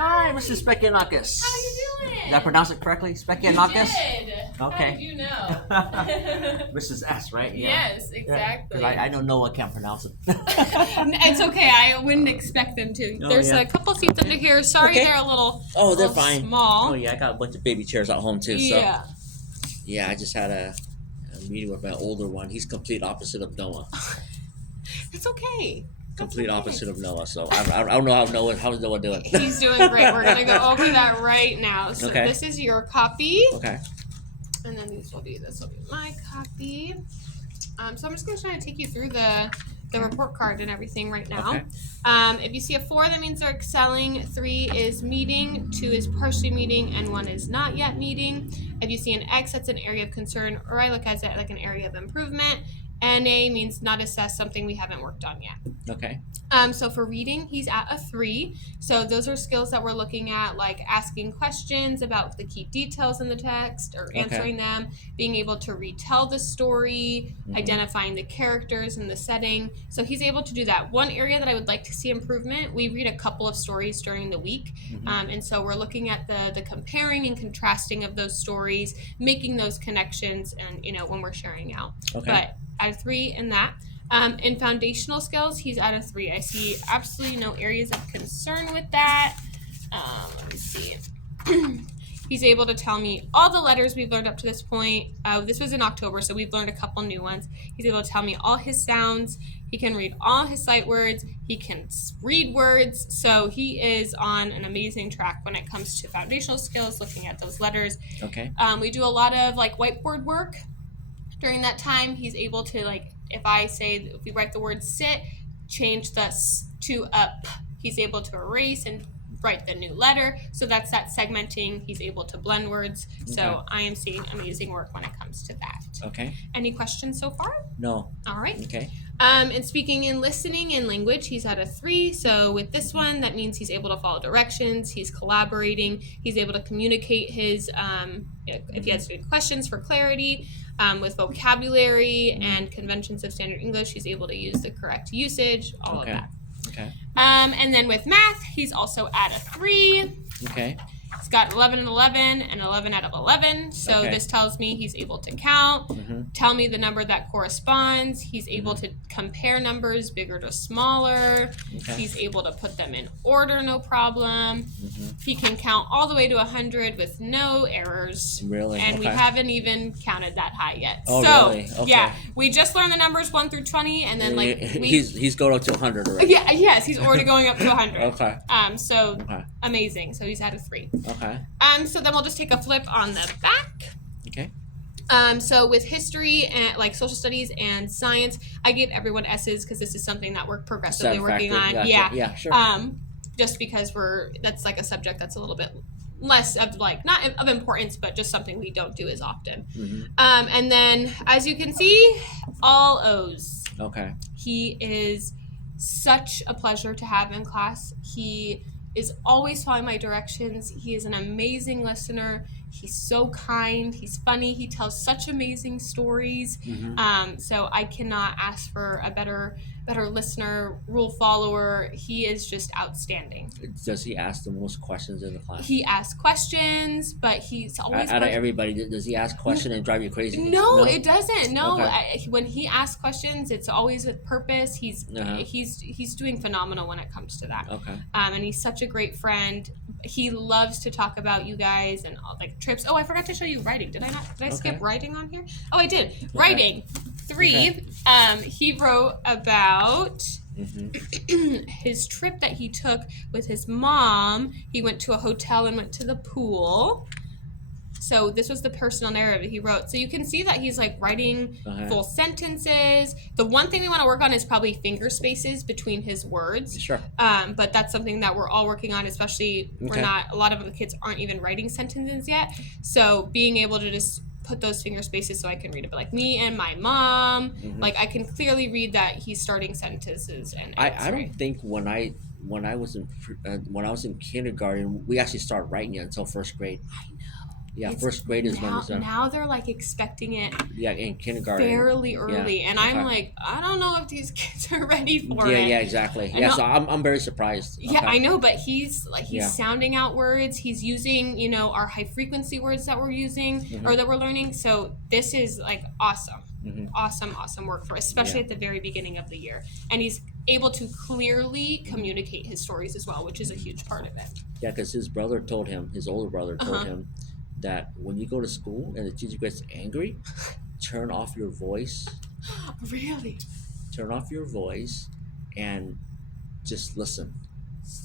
Hi, Mrs. Sfakianakis. How you doing? Did I pronounce it correctly? Sfakianakis? You did. Okay. How did you know? Mrs. S, right? Yeah. Yes, exactly. Because I know Noah can't pronounce it. It's okay. I wouldn't expect them to. Oh, There's yeah. a couple seats under here. Sorry, Okay. they're a little. Oh, they're little fine. Small. Oh, yeah, I got a bunch of baby chairs at home, too. So, Yeah. yeah, I just had a meeting with my older one. He's complete opposite of Noah. It's okay. Complete opposite of Noah. So, I don't know how's Noah doing. He's doing great. We're going to go over that right now. So, Okay. this is your copy. Okay. And then this will be my copy. So I'm just going to try to take you through the report card and everything right now. Okay. If you see a 4, that means they're excelling. 3 is meeting. 2 is partially meeting, and 1 is not yet meeting. If you see an X, that's an area of concern, or I look at it like an area of improvement. NA means not assessed, something we haven't worked on yet. Okay. So for reading, he's at a 3. So those are skills that we're looking at, like asking questions about the key details in the text or answering them, being able to retell the story, identifying the characters and the setting. So he's able to do that. One area that I would like to see improvement, we read a couple of stories during the week. And so we're looking at the comparing and contrasting of those stories, making those connections and, when we're sharing out. Okay. But I have 3 in that. In foundational skills, he's at a 3. I see absolutely no areas of concern with that. Let me see. He's able to tell me all the letters we've learned up to this point. This was in October, so we've learned a couple new ones. He's able to tell me all his sounds. He can read all his sight words. He can read words. So he is on an amazing track when it comes to foundational skills, looking at those letters. Okay. We do a lot of whiteboard work. During that time, he's able to, if we write the word sit, change the S to a P. He's able to erase and write the new letter. So that's that segmenting. He's able to blend words. So I am seeing amazing work when it comes to that. Okay. Any questions so far? No. All right. Okay. And speaking and listening and language, he's at a 3. So with this one, that means he's able to follow directions. He's collaborating. He's able to communicate his, if he has any questions for clarity, with vocabulary and conventions of standard English, he's able to use the correct usage, all of that. Okay. And then with math, he's also at a 3. Okay. He's got 11 and 11 and 11 out of 11. So this tells me he's able to count, tell me the number that corresponds. He's able to compare numbers bigger to smaller. He's able to put them in order, no problem. He can count all the way to 100 with no errors. Really? And we haven't even counted that high yet. Oh, so, really? Okay. yeah, we just learned the numbers 1 through 20, and then he's going up to 100 already. Yeah, yes, he's already going up to 100. Okay. So amazing. So he's at a 3. Okay. So then we'll just take a flip on the back. Okay. So with history and social studies and science, I give everyone S's because this is something that we're progressively working on. Gotcha. Yeah, sure. Just because that's a subject that's a little bit less of not of importance, but just something we don't do as often. And then as you can see, all O's. Okay. He is such a pleasure to have in class. He is always following my directions. He is an amazing listener. He's so kind. He's funny. He tells such amazing stories. So I cannot ask for a better listener, rule follower. He is just outstanding. Does he ask the most questions in the class? He asks questions, but he's always out of everybody. Does he ask questions and drive you crazy? No, it doesn't. No, Okay. when he asks questions, it's always with purpose. He's doing phenomenal when it comes to that. Okay. And he's such a great friend. He loves to talk about you guys and trips. Oh, I forgot to show you writing. Did I not? Did I skip writing on here? Oh, I did. Okay. Writing 3. He wrote about his trip that he took with his mom. He went to a hotel and went to the pool. So this was the personal narrative he wrote. So you can see that he's writing full sentences. The one thing we want to work on is probably finger spaces between his words. Sure. But that's something that we're all working on, especially a lot of the kids aren't even writing sentences yet. So being able to just put those finger spaces so I can read it. But like me and my mom, I can clearly read that he's starting sentences. And I don't think when I was in kindergarten, we actually started writing it until first grade. I know. Yeah, It's first grade is when it's now they're like expecting it yeah, in kindergarten. fairly early, Yeah. and I'm like, I don't know if these kids are ready for Yeah, it. yeah, exactly. I Yeah, know- so I'm very surprised. Yeah, Okay. I know, but he's Yeah. sounding out words. He's using, our high frequency words that we're using or that we're learning. So this is like awesome. Awesome work for, especially Yeah. at the very beginning of the year. And he's able to clearly communicate his stories as well, which is a huge part of it. Yeah, because his older brother told him that when you go to school and the teacher gets angry, turn off your voice. Really? Turn off your voice and just listen.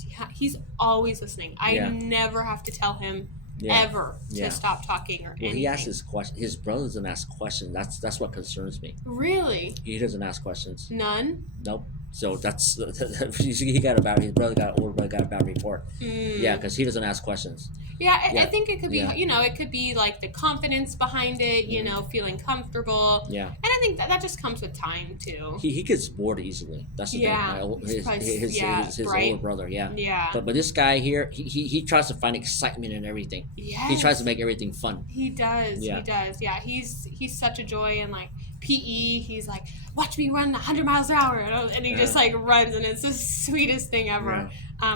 Yeah, he's always listening. I Yeah. never have to tell him Yeah. ever to Yeah. stop talking or Well, anything. he asks his question. His brother doesn't ask questions. That's what concerns me. Really? He doesn't ask questions. None? Nope. So that's he got a bad. His brother got older brother got a bad report. Yeah, because he doesn't ask questions. Yeah, I Yeah. think it could be, Yeah. it could be like the confidence behind it, feeling comfortable. Yeah. And I think that just comes with time too. He gets bored easily. That's the Yeah. thing. He's probably- His bright. older brother. Yeah. Yeah. But this guy here, he tries to find excitement in everything. Yes. He tries to make everything fun. He does. Yeah. He does. Yeah. He's such a joy, and like PE, he's like, watch me run 100 miles an hour, and he just like runs, and it's the sweetest thing ever.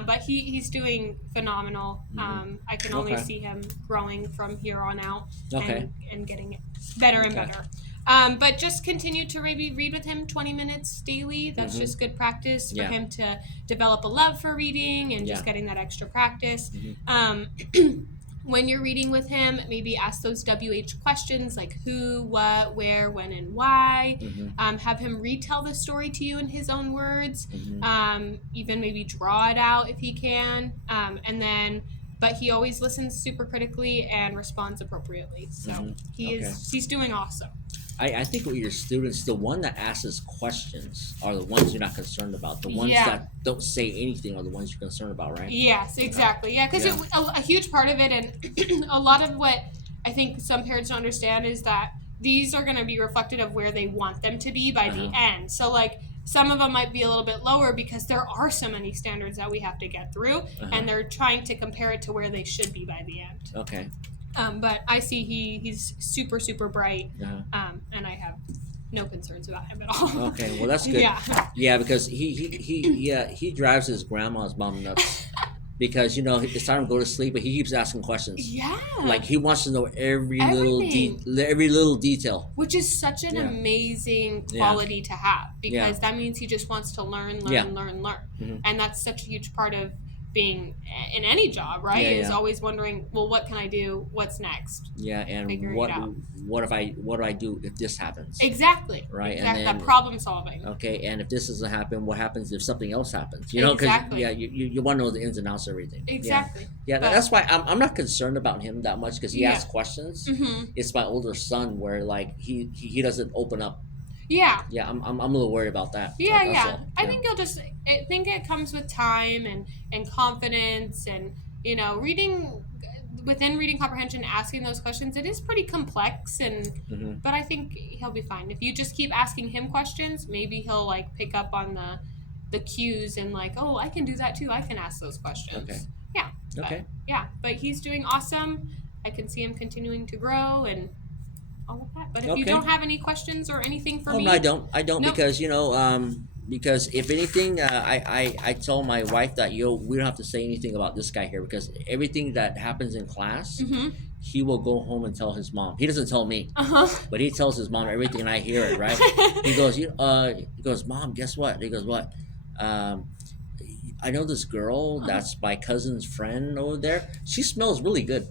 But he's doing phenomenal. I can only see him growing from here on out, and getting it better and better. But just continue to maybe read with him 20 minutes daily. That's just good practice for him to develop a love for reading and just getting that extra practice. When you're reading with him, maybe ask those WH questions like who, what, where, when, and why. Have him retell the story to you in his own words. Even maybe draw it out if he can. But he always listens super critically and responds appropriately. So he's doing awesome. I think with your students, the one that asks questions are the ones you're not concerned about. The ones that don't say anything are the ones you're concerned about, right? Yes, exactly. Yeah, because a huge part of it, and a lot of what I think some parents don't understand is that these are going to be reflective of where they want them to be by the end. So, like, some of them might be a little bit lower because there are so many standards that we have to get through, and they're trying to compare it to where they should be by the end. Okay. But I see he's super, super bright, and I have no concerns about him at all. Okay, well that's good. Yeah, because he drives his grandma's mom nuts because it's time to go to sleep, but he keeps asking questions. Yeah, like he wants to know every little detail, which is such an amazing quality to have because that means he just wants to learn, and that's such a huge part of being in any job, right? Is always wondering, well, what can I do? What's next? Yeah, and what do I do if this happens? Exactly. Right, exactly. And then, that problem solving. Okay, and if this doesn't happen, what happens if something else happens? Because you want to know the ins and outs of everything. Exactly. Yeah, that's why I'm not concerned about him that much because he asks questions. It's my older son where like he doesn't open up. Yeah, I'm a little worried about that. Yeah. I think it comes with time and confidence and reading within reading comprehension, asking those questions. It is pretty complex but I think he'll be fine if you just keep asking him questions. Maybe he'll like pick up on the cues and like, oh, I can do that too. I can ask those questions. Okay. Yeah. Okay. But he's doing awesome. I can see him continuing to grow and all of that. But if you don't have any questions or anything for me, I don't nope. Because because if anything, I told my wife that we don't have to say anything about this guy here because everything that happens in class, he will go home and tell his mom. He doesn't tell me, but he tells his mom everything, and I hear it. Right? He goes, Mom, guess what? He goes, what? I know this girl that's my cousin's friend over there. She smells really good.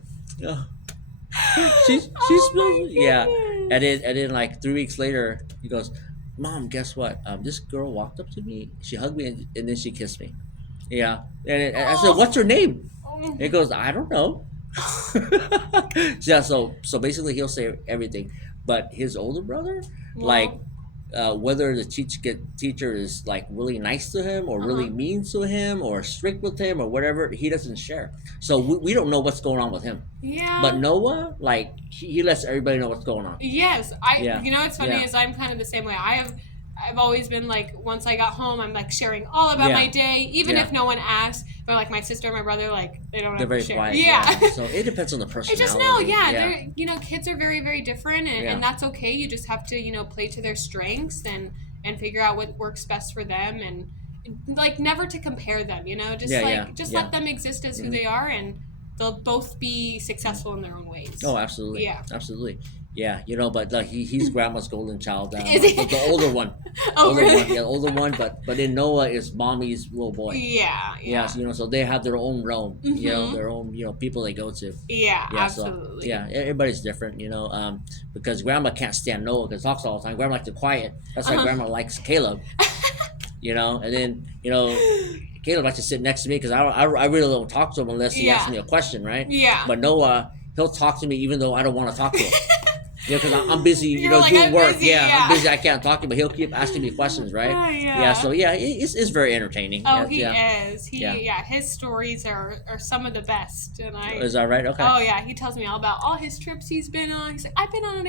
She smells and then like 3 weeks later he goes, Mom, guess what, this girl walked up to me, she hugged me and then she kissed me. And I said, what's her name? And he goes, I don't know. So basically he'll say everything, but his older brother, whether the teacher is like really nice to him or really mean to him or strict with him or whatever, he doesn't share. So we don't know what's going on with him. Yeah. But Noah, like he lets everybody know what's going on. Yes, what's funny is I'm kind of the same way. I have I've always been like, once I got home, I'm like sharing all about my day, even if no one asks. But like my sister and my brother, like they're very share. quiet. Yeah. So it depends on the personality. I just know, they're, you know, kids are very, very different, and that's okay. You just have to, you know, play to their strengths and figure out what works best for them, and like never to compare them. You know, just let them exist as who they are, and they'll both be successful in their own ways. Oh, absolutely. Yeah. Absolutely. Yeah, you know, but he's grandma's golden child. Is he? The older one. Oh, really? One, older one. But then Noah is mommy's little boy. Yeah. So, you know, so they have their own realm. You know, their own, you know, people they go to. Yeah, absolutely. So, everybody's different. You know, because grandma can't stand Noah because talks all the time. Grandma likes to quiet. That's why grandma likes Caleb. You know, and then you know. Caleb likes to sit next to me because I really don't talk to him unless he asks me a question, right? Yeah. But Noah, he'll talk to me even though I don't want to talk to him. Yeah, because I'm busy, you know, like, doing work. Busy, I'm busy. I can't talk to him, but he'll keep asking me questions, right? So it's very entertaining. Oh, he is. His stories are some of the best, and Is that right? Okay. Oh yeah, he tells me all about all his trips he's been on. He's like, I've been on an